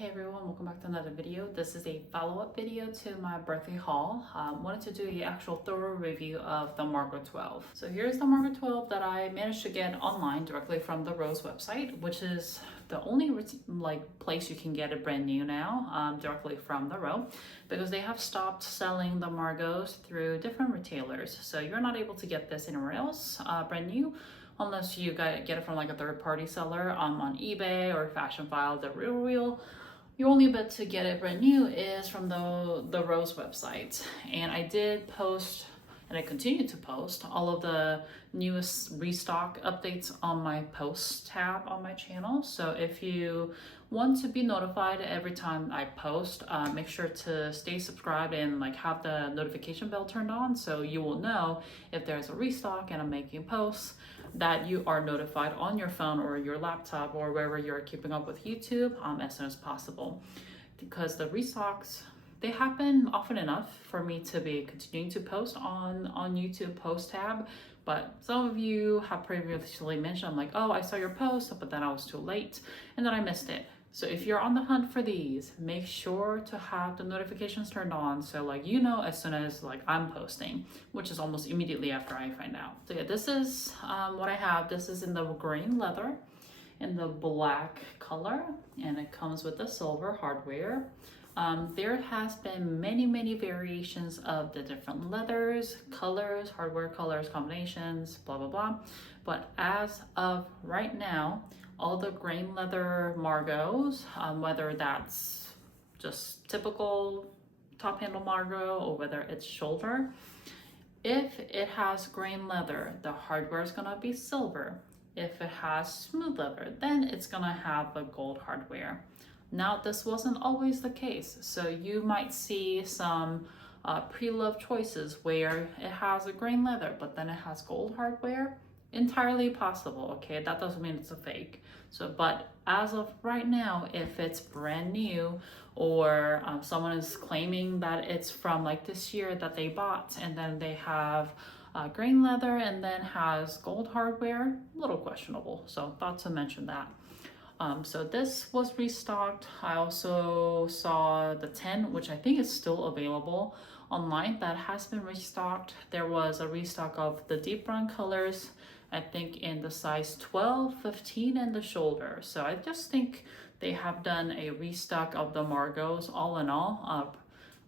Hey everyone, welcome back to another video. This is a follow-up video to my birthday haul. Wanted to do an actual thorough review of the Margaux 12. So here's the Margaux 12 that I managed to get online directly from the Row's website, which is the only place you can get it brand new now, directly from the Row, because they have stopped selling the Margaux through different retailers. So you're not able to get this anywhere else brand new, unless you get it from like a third-party seller on eBay or Fashion File, The Real. Your only bit to get it brand new is from the Row's website. And I did post, and I continue to post, all of the newest restock updates on my posts tab on my channel. So if you want to be notified every time I post, make sure to stay subscribed and have the notification bell turned on, so you will know if there's a restock and I'm making posts, that you are notified on your phone or your laptop or wherever you're keeping up with YouTube as soon as possible. Because the restocks, they happen often enough for me to be continuing to post on YouTube post tab. But some of you have previously mentioned, I'm like, oh, I saw your post, but then I was too late and then I missed it. So if you're on the hunt for these, make sure to have the notifications turned on, so as soon as I'm posting, which is almost immediately after I find out. So yeah, this is what I have. This is in the green leather, in the black color, and it comes with the silver hardware. There has been many variations of the different leathers, colors, hardware colors, combinations, blah blah blah. But as of right now, all the grain leather Margaux, whether that's just typical top handle Margaux or whether it's shoulder, if it has grain leather, the hardware is gonna be silver. If it has smooth leather, then it's gonna have a gold hardware. Now, this wasn't always the case, so you might see some pre-loved choices where it has a grain leather, but then it has gold hardware. Entirely possible, okay? That doesn't mean it's a fake. So, but as of right now, if it's brand new or someone is claiming that it's from this year that they bought, and then they have grain leather and then has gold hardware, a little questionable. So thought to mention that. So this was restocked. I also saw the 10, which I think is still available online, that has been restocked. There was a restock of the deep brown colors, I think in the size 12, 15 and the shoulder. So I just think they have done a restock of the Margaux all in all.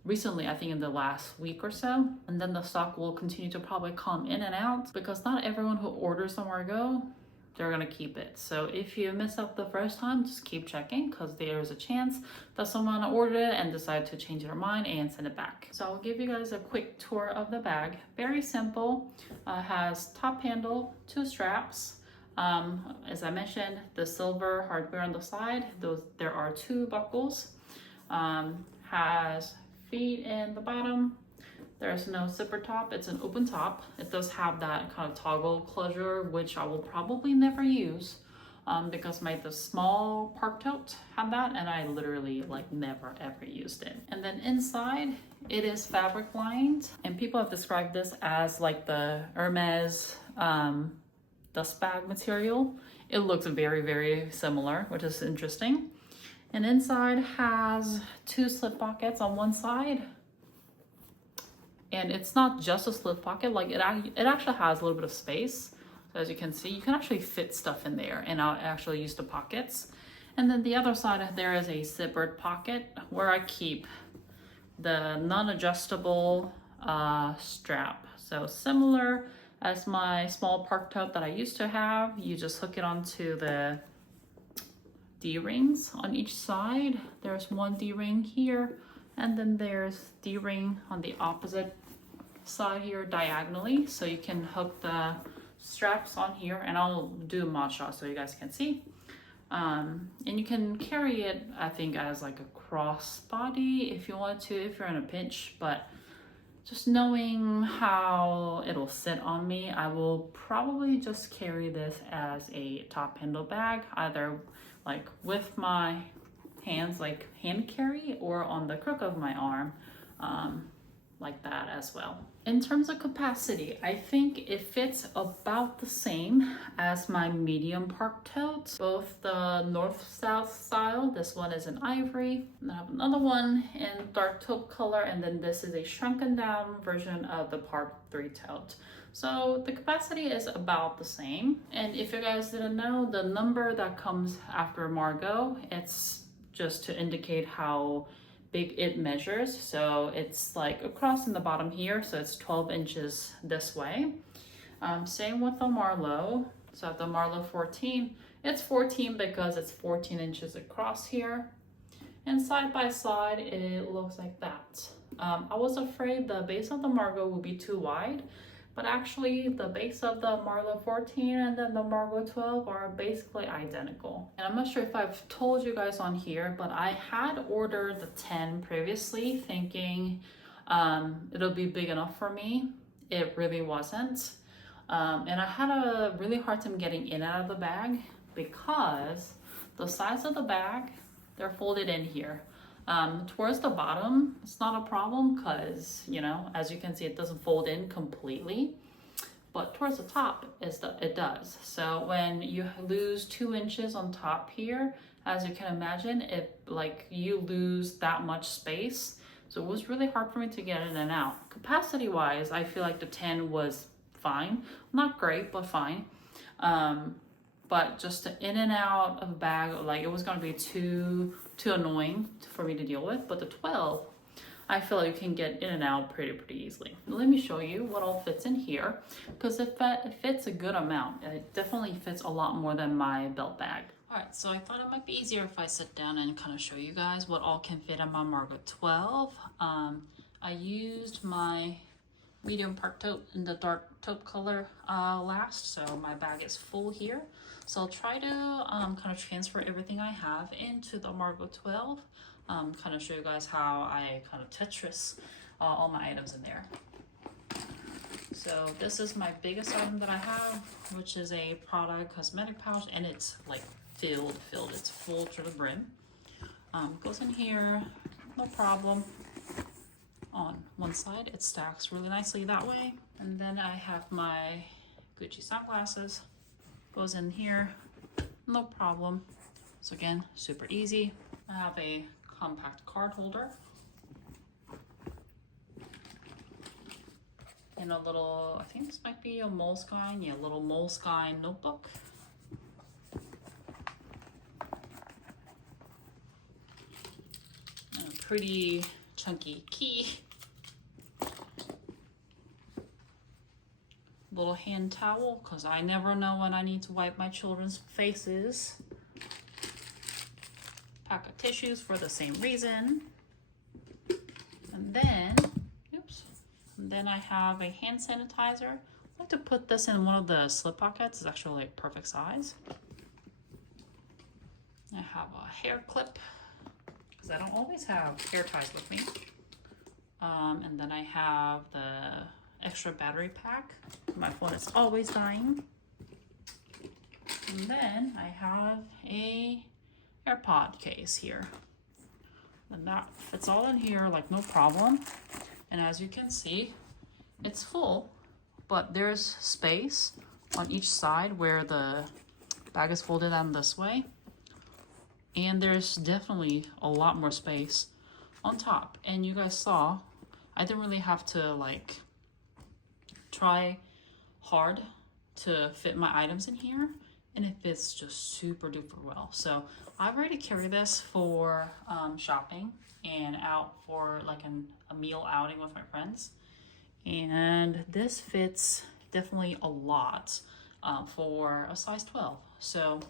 Recently, I think in the last week or so, and then the stock will continue to probably come in and out, because not everyone who orders the Margaux, they're gonna keep it. So if you miss out the first time, just keep checking, because there's a chance that someone ordered it and decided to change their mind and send it back. So I'll give you guys a quick tour of the bag. Very simple. Has top handle, 2 straps. As I mentioned, the silver hardware on the side. There are 2 buckles. Has feet in the bottom. There's no zipper top, it's an open top. It does have that kind of toggle closure, which I will probably never use because the small park tote had that, and I literally never ever used it. And then inside, it is fabric lined, and people have described this as the Hermes dust bag material. It looks very similar, which is interesting. And inside has 2 slip pockets on one side. And it's not just a slip pocket, it actually has a little bit of space. So as you can see, you can actually fit stuff in there, and I'll actually use the pockets. And then the other side, there is a zippered pocket where I keep the non-adjustable strap. So similar as my small park tote that I used to have, you just hook it onto the D-rings on each side. There's 1 D-ring here, and then there's D-ring on the opposite side here diagonally, so you can hook the straps on here, and I'll do a mod shot so you guys can see. And you can carry it, I think, as a crossbody if you want to, if you're in a pinch. But just knowing how it'll sit on me, I will probably just carry this as a top handle bag, either with my hands, hand carry, or on the crook of my arm, like that as well. In terms of capacity, I think it fits about the same as my medium park tote. Both the north-south side style. This one is in ivory, and I have another one in dark taupe color, and then this is a shrunken down version of the part 3 tote. So the capacity is about the same. And if you guys didn't know, the number that comes after Margaux, it's just to indicate how big it measures. So it's like across in the bottom here, so it's 12 inches this way. Same with the Marlowe. So the Marlowe 14, it's 14 because it's 14 inches across here. And side by side, it looks like that. I was afraid the base of the Margaux would be too wide, but actually the base of the Marlowe 14 and then the Margaux 12 are basically identical. And I'm not sure if I've told you guys on here, but I had ordered the 10 previously thinking it'll be big enough for me. It really wasn't. And I had a really hard time getting in and out of the bag because the size of the bag, they're folded in here. Towards the bottom, it's not a problem because, you know, as you can see, it doesn't fold in completely. But towards the top, it does. So when you lose 2 inches on top here, as you can imagine, you lose that much space. So it was really hard for me to get in and out. Capacity wise, I feel like the 10 was fine. Not great, but fine. But just the in and out of the bag, like it was gonna be too annoying for me to deal with. But the 12, I feel like you can get in and out pretty easily. Let me show you what all fits in here, because it fits a good amount. It definitely fits a lot more than my belt bag. All right, so I thought it might be easier if I sit down and kind of show you guys what all can fit in my Margaux 12. I used my medium part tote in the dark taupe color last, so my bag is full here. So I'll try to kind of transfer everything I have into the Margaux 12, kind of show you guys how I kind of Tetris all my items in there. So this is my biggest item that I have, which is a Prada cosmetic pouch, and it's like filled, it's full to the brim. Goes in here, no problem. On one side, it stacks really nicely that way. And then I have my Gucci sunglasses, goes in here, no problem. So again, super easy. I have a compact card holder and a little, I think this might be a Moleskine, yeah, little Moleskine notebook. And a pretty chunky key. Little hand towel, because I never know when I need to wipe my children's faces. Pack of tissues for the same reason. And then, and then I have a hand sanitizer. I like to put this in one of the slip pockets. It's actually like perfect size. I have a hair clip, because I don't always have hair ties with me. And then I have the extra battery pack. My phone is always dying. And then I have a AirPod case here. And that fits all in here like no problem. And as you can see, it's full, but there's space on each side where the bag is folded on this way. And there's definitely a lot more space on top. And you guys saw, I didn't really have to like try hard to fit my items in here, and it fits just super duper well. So I've already carried this for shopping and out for like a meal outing with my friends, and this fits definitely a lot for a size 12. So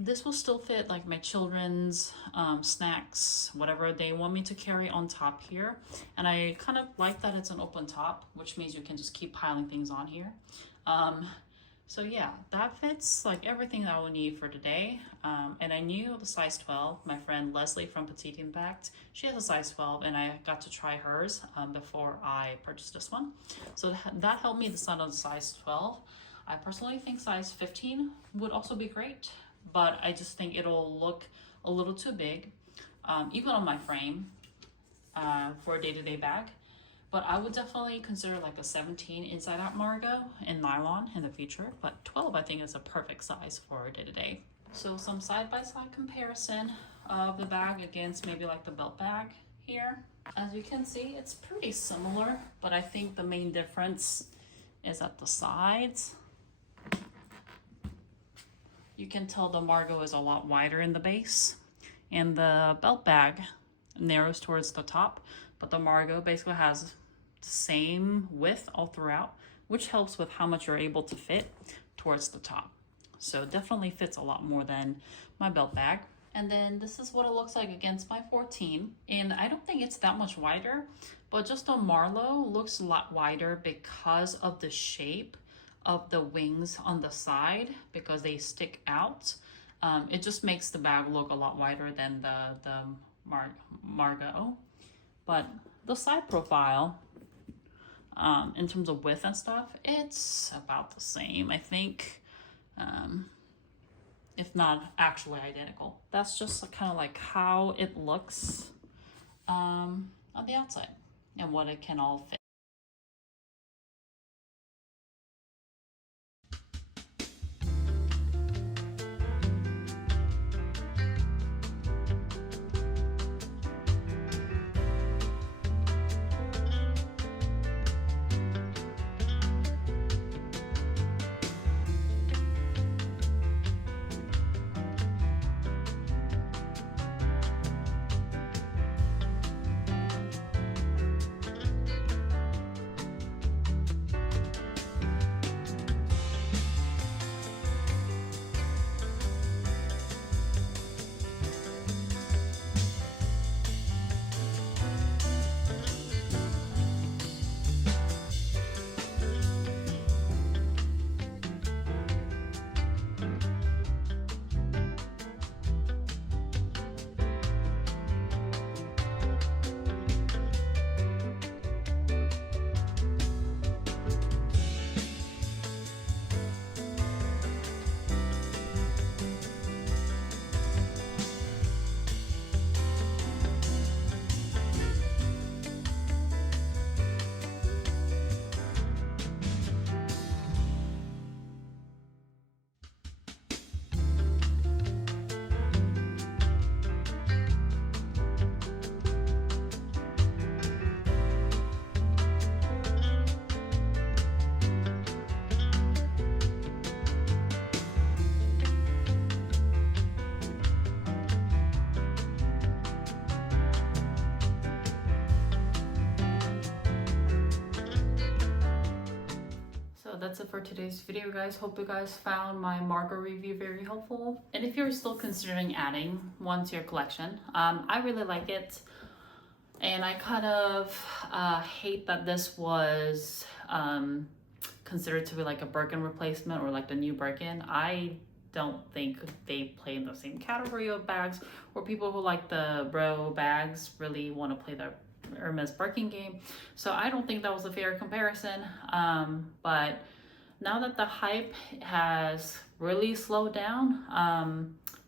this will still fit like my children's snacks, whatever they want me to carry on top here. And I kind of like that it's an open top, which means you can just keep piling things on here. So yeah, that fits like everything that I will need for today. And I knew the size 12. My friend Leslie from Petite Impact, she has a size 12, and I got to try hers before I purchased this one. So that helped me decide on the size 12. I personally think size 15 would also be great, but I just think it'll look a little too big, even on my frame for a day-to-day bag. But I would definitely consider like a 17 inside out Margaux in nylon in the future. But 12, I think, is a perfect size for day-to-day. So some side-by-side comparison of the bag against maybe like the belt bag here. As you can see, it's pretty similar, but I think the main difference is at the sides. You can tell the Margaux is a lot wider in the base, and the belt bag narrows towards the top, but the Margaux basically has the same width all throughout, which helps with how much you're able to fit towards the top. So it definitely fits a lot more than my belt bag. And then this is what it looks like against my 14. And I don't think it's that much wider, but just the Margaux looks a lot wider because of the shape of the wings on the side, because they stick out. It just makes the bag look a lot wider than the Margaux. But the side profile, in terms of width and stuff, it's about the same, I think. If not actually identical. That's just kind of like how it looks on the outside and what it can all fit. That's it for today's video, guys. Hope you guys found my Margaux review very helpful. And if you're still considering adding one to your collection, I really like it. And I kind of hate that this was considered to be like a Birkin replacement or like the new Birkin. I don't think they play in the same category of bags, or people who like the Row bags really want to play the Hermes Birkin game. So I don't think that was a fair comparison. But now that the hype has really slowed down,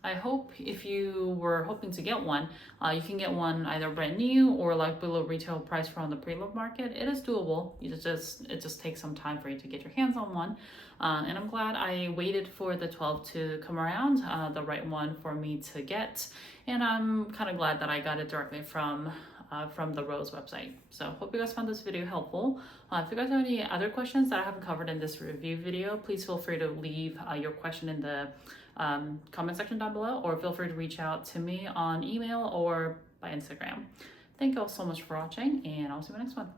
I hope if you were hoping to get one, you can get one either brand new or like below retail price from the pre-loved market. It is doable. It just takes some time for you to get your hands on one. And I'm glad I waited for the 12 to come around, the right one for me to get. And I'm kind of glad that I got it directly from the Row's website. So hope you guys found this video helpful. If you guys have any other questions that I haven't covered in this review video, please feel free to leave your question in the comment section down below, or feel free to reach out to me on email or by Instagram. Thank you all so much for watching, and I'll see you in the next one.